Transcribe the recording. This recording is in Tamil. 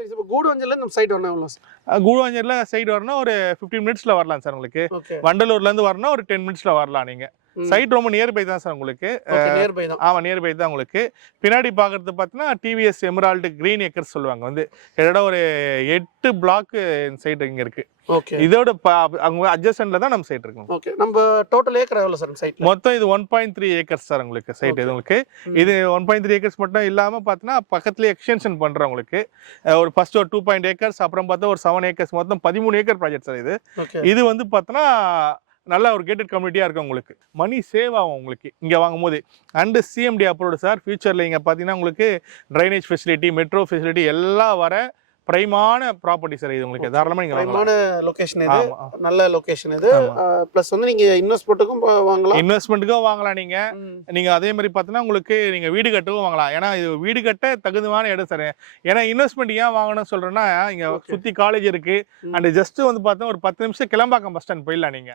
சரி இப்போ கூடுவாஞ்சல்ல நம்ம சைட் வரணும் எவ்வளோ சார்? கூடுவாஞ்சேரியில் சைடு வரணும் ஒரு 15 மினிட்ஸில் வரலாம் சார் உங்களுக்கு. ஓகே. வண்டலூர்லேருந்து வரணும் ஒரு 10 மினிட்ஸில் வரலாம் நீங்கள். சைட் ரொம்ப நியர்பை தான் சார் உங்களுக்கு. நியர்பை தான். ஆமாம், நியர்பை தான் உங்களுக்கு. பின்னாடி பார்க்குறது பார்த்தீங்கன்னா டிவிஎஸ் எமரால்டு கிரீன் ஏக்கர்ஸ் சொல்லுவாங்க. வந்து என்னோட ஒரு 8 பிளாக்கு சைட் இங்கே இருக்குது. ஓகே. இதோட அங்கே அட்ஜஸ்டன்ட்ல தான் நம்ம சைட் இருக்கும். ஓகே. நம்ம டோட்டல் ஏக்கர் எவ்வளோ சார் சைட்? மொத்தம் இது 1.3 ஏக்கர்ஸ் சார் உங்களுக்கு சைட். இது உங்களுக்கு இது 1.3 ஏக்கர்ஸ் மட்டும் இல்லாமல் பார்த்தீங்கன்னா பக்கத்துலேயே எக்ஸ்டென்ஷன் பண்ணுறோம் உங்களுக்கு. ஒரு ஃபர்ஸ்ட் ஒரு 2 ஏக்கர்ஸ், அப்புறம் பார்த்தா ஒரு 7 ஏக்கர்ஸ், மொத்தம் 13 ஏக்கர் ப்ராஜெக்ட் சார் இது. இது வந்து பார்த்தோன்னா நல்ல ஒரு கேட்டட் கம்யூனிட்டியாக இருக்கும் உங்களுக்கு. மணி சேவ் ஆகும் உங்களுக்கு இங்கே வாங்கும்போது. And CMD approved sir. ஃபியூச்சரில் இங்கே பார்த்தீங்கன்னா உங்களுக்கு ட்ரைனேஜ் ஃபெசிலிட்டி, மெட்ரோ ஃபெசிலிட்டி எல்லாம் வர பிரைமான ப்ராப்பர்ட்டி சார் இது உங்களுக்கு. தாராளமாக நீங்கள் பிரைமான லொகேஷன் இது. நல்ல லொகேஷன் இது. ப்ளஸ் வந்து நீங்கள் இன்வெஸ்ட்மெண்ட்டுக்கும் வாங்கலாம். இன்வெஸ்ட்மெண்ட்டுக்கும் வாங்கலாம் நீங்கள். நீங்கள் அதே மாதிரி பார்த்தீங்கன்னா உங்களுக்கு நீங்கள் வீடு கட்டவும் வாங்கலாம். ஏன்னா இது வீடு கட்ட தகுந்தமான இடம் சார். ஏன்னா இன்வெஸ்ட்மெண்ட் ஏன் வாங்கணும்னு சொல்கிறேன்னா, இங்கே சுற்றி காலேஜ் இருக்குது. அண்ட் ஜஸ்ட்டு வந்து பார்த்தா ஒரு 10 நிமிஷம் கிளம்பாக்கம் பஸ் ஸ்டாண்ட் போயிடலாம் நீங்கள்.